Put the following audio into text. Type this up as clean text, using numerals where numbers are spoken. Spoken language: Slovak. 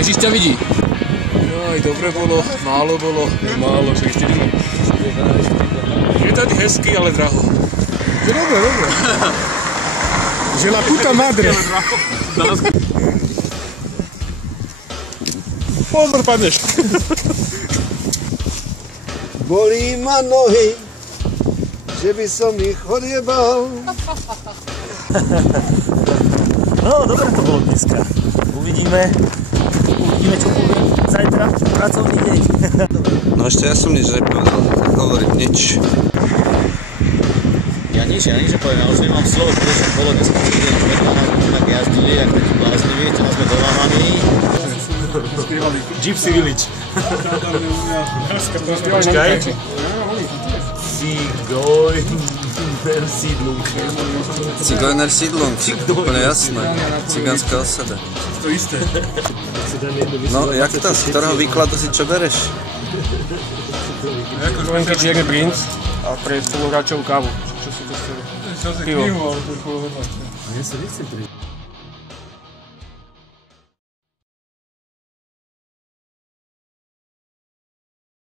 Ježiš ťa vidí. Aj dobre bolo, málo bolo. Málo, však 4 dní. Je tady hezky, ale draho. Je dobre, dobre. Že la puta madre. Pozor, padneš. Bolí ma nohy, že by som ich odjebal. No, dobre to bolo dneska. Uvidíme, čo povie zajtra, pracovný deň. No ešte ja som nič nepovedal, tak hovorím nič. Ja nič nepoviem, ja už nemám slovo, pretože bolo dneska celý deň, čo na nás tak jazdili, jak takí blázniví, čo nás sme dolámaní. Gypsy Village. Počkaj. Cigojner Siedlung, úplne jasné. Cigánska osada. To isté. No, jak to? Z ktorého výkladu si čo bereš? Len keď Jerry Prince a pre spoluhráčov kávu. Čo si to chceli? Pivo. Mne sa nechce